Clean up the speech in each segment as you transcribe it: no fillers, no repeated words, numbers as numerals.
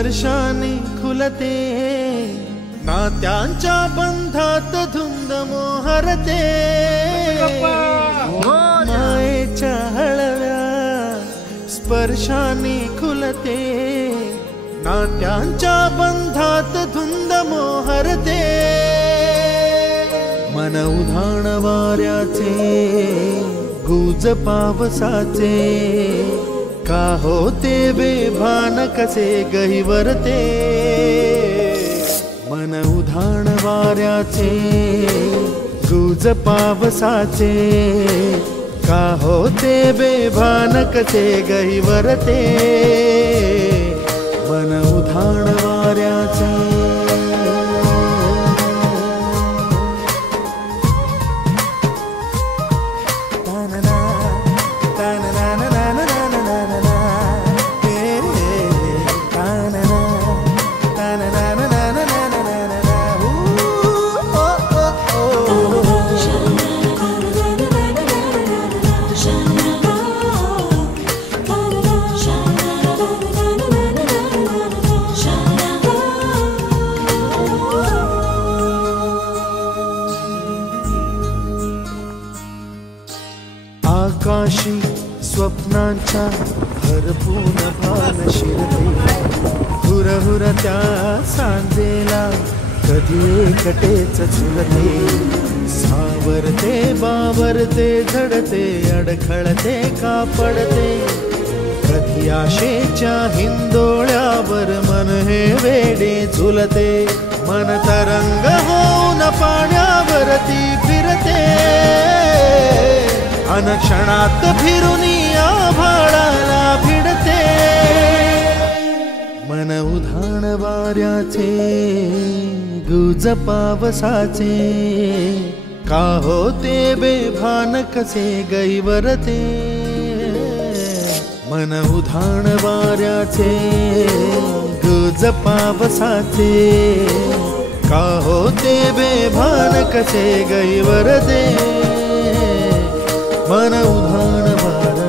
स्पर्शाने खुलते, नात्यांच्या बंधात धुंद मोहरते। मायेच्या हळव्या स्पर्शाने खुलते, नात्यांच्या बंधात धुंद मोहरते। मन उधाण वाऱ्याचे, गुज पावसाचे, का होते बेभान कसे गहिवरते। मन उधाण वाऱ्याचे, गुज पावसाचे, का होते बेभान कसे गहिवरते। मन उधाण वाऱ्याचे। आकाशी स्वप्नांच्या हरपून भान शिरते, हुरहुर त्या सांजेला कधी एकटेच झुलते। सावरते बावरते झडते, अडखळते का पडते, कधी आशेच्या हिंदोळ्यावर मन हे वेडे झुलते। मन तरंग होऊन पाण्यावरती फिरते, अनक्षणात फिरून आभाळाला भिडते। मन उधाण वाऱ्याचे, गुज पावसाचे, का होते बेभान कसे गहिवरते। मन उधाण वाऱ्याचे, गुज पावसाचे, का होते बेभान कसे गहिवरते। मन उधाण वाऱ्याचे।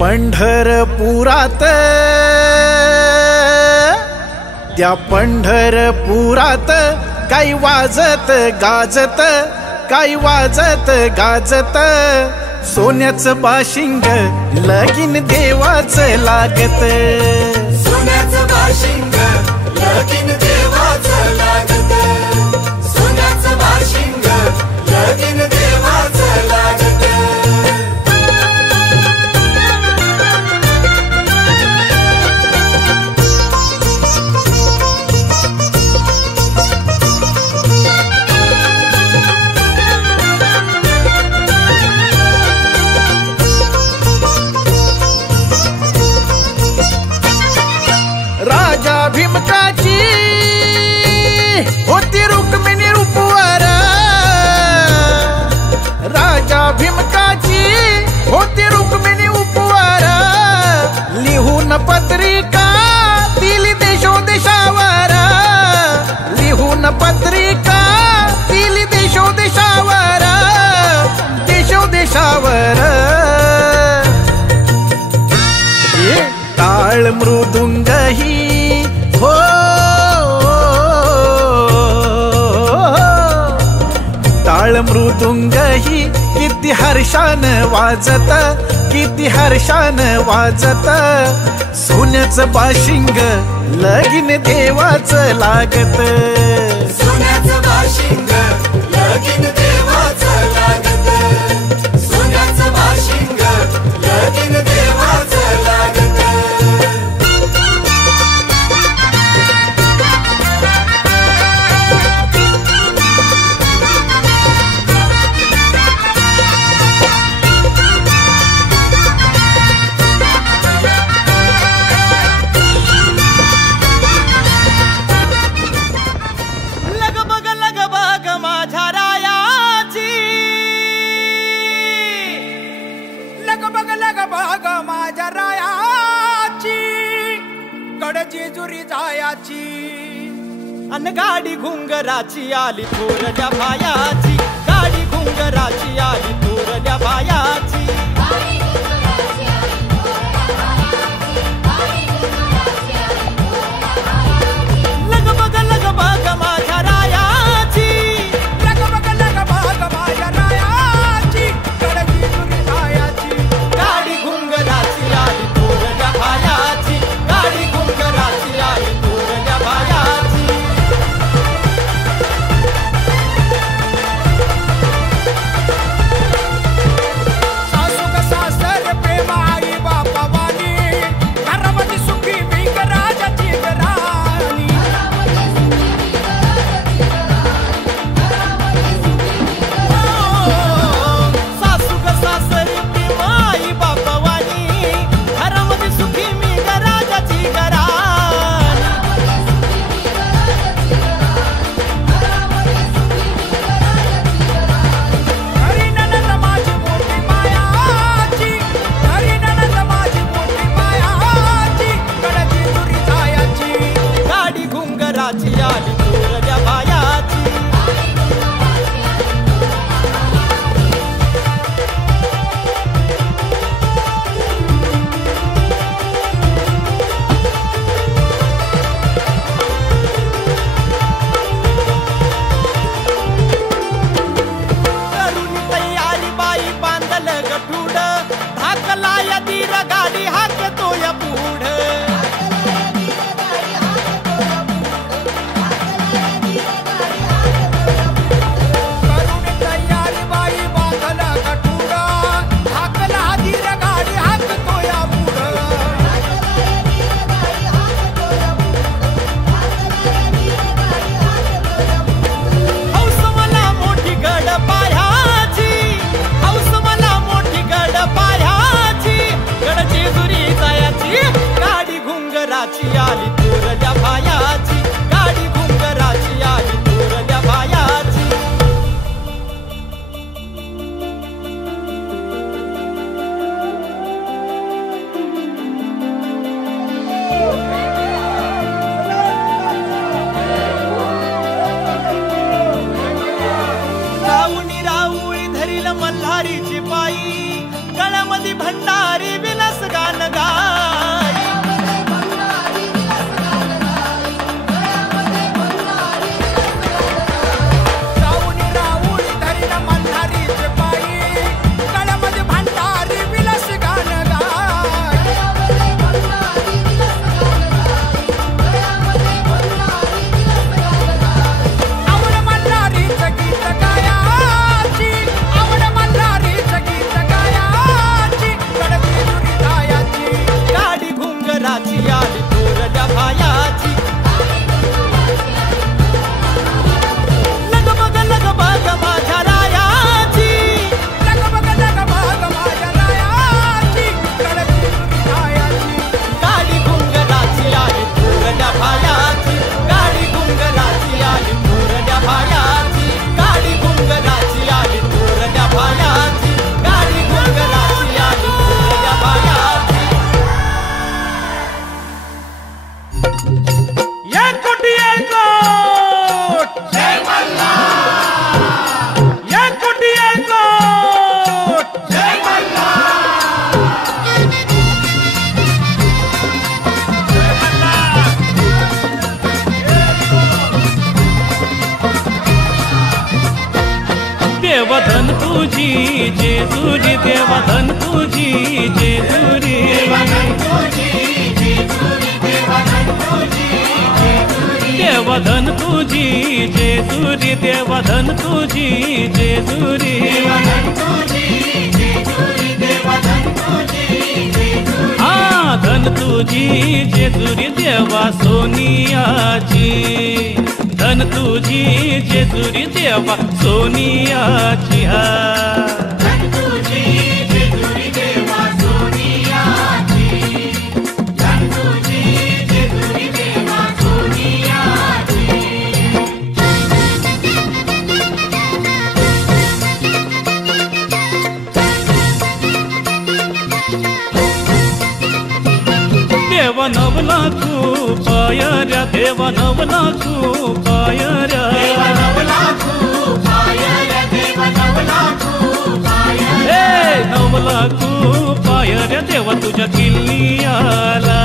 पंढरपुरात त्या पंढरपुरात काही वाजत गाजत, काही वाजत गाजत, सोन्याचं बाशिंग लगीन देवाचं लागत. सोन्याचं बाशिंग लगीन देवाचं लागत. सोन्याचं बाशिंग लगीन देवाचं लागत. राजा भीमकाची होती रुक्मिणी रूपवर, राजा भीमकाची होती रुक्मिणी उपवर, लिहून पत्रिका दिली देशोदेशावर, लिहून पत्रिका दिली देशोदेशावर, देशोदेशावर. टाळ मृदुंग ही हो, टाळ मृदुंग ही किती हर्षान वाजत, किती हर्षान वाजत, सोन्याचं बाशिंग लगीन देवाचं लागत. सोन्याचं बाशिंग लगीन देवाचं लागत. सोन्याचं बाशिंग लगीन देवाचं लागत. माझ्या रायाची कडजेजुरी जायाची, अन गाडी घुंगराची आली थोरल्या बायाची, गाडी घुंगराची आली थोरल्या बायाची. लग बग माझ्या रायाची, लग बग माझ्या रायाची, कडजेजुरी जायाची, गाडी घुंगराची आली थोरल्या बायाची, गाडी घुंगराची आली थोरल्या बायाची. सासू देवा धन तुझी जेजुरी देवा धन तुझी जेजुरी देवा धन तुझी जेजुरी देवा धन तुझी जेजुरी हा धन तुझी जेजुरी देवा सोनियाची धन तुझी जेजुरी देवा सोनियाची हा धन तुझी जेजुरी देवा सोनियाची धन तुझी जेजुरी देवा सोनियाची देवा नवला पाया ऱ्या देवा नवला पाया ऱ्या देवा नवला पाया ऱ्या देवा नवला पाया ऱ्या देवा तुझ्या किल्ल्याला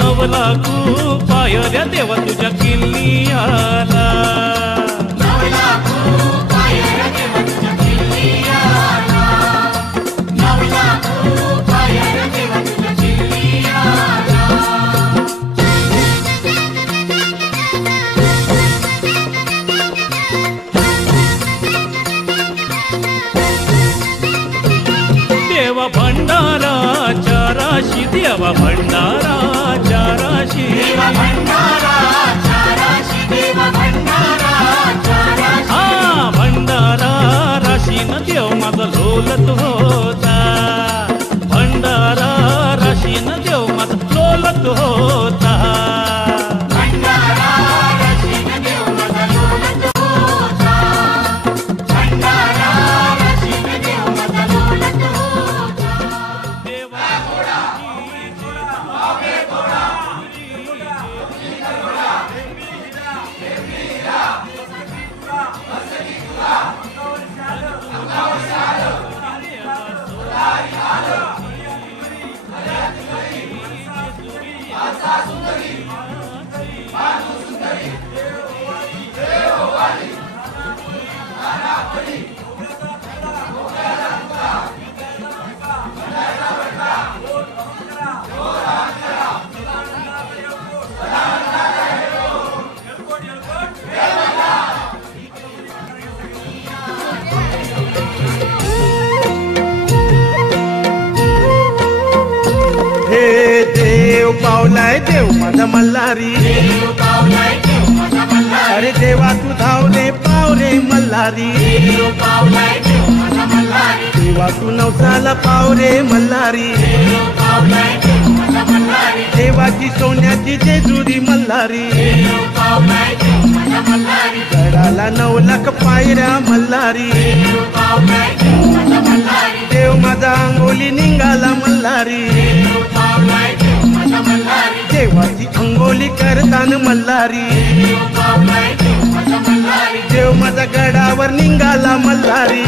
नवला पाया ऱ्या देवा तुझ्या किल्ल्याला नवला पाया ऱ्या देवा तुझ्या किल्ल्याला नवला पाया ऱ्या देवा तुझ्या किल्ल्याला देवा भंडारा चाराशी देवा भंडारा चाराशी देवा भंडारा चाराशी देवा भंडारा चाराशी हा भंडारा राशी न देव माझा लोलत होता भंडारा राशी न देव माझा लोलत होता भंडारा राशी न देव माझा लोलत होता भंडारा राशी न देव माझा लोलत होता देवा पावलाय देव माझा मल्हारी अरे देवा तू धावले पावरे मल्हारी देवा तू नवसाला पावरे मल्हारी देवाची सोन्याची जेजुरी मल्हारी गडाला 9 लाख पायऱ्या मल्हारी देव माझा अंगोली निघाला मल्हारी देवाची अंगोली करतान मल्हारी देव माझा गडावर निघाला मल्हारी